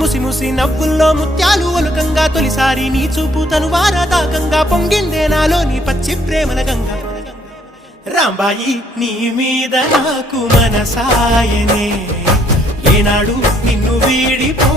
ముసి ముసి నవ్వుల్లో ముత్యాలు ఒలుకంగా తొలిసారి నీ చూపు తను వారదాకంగా పొంగిందే నాలో నీ పచ్చి ప్రేమల గంగా రాంబాయి నీ మీద నాకు మనసాయనే ఏనాడు నిన్ను వీడిపో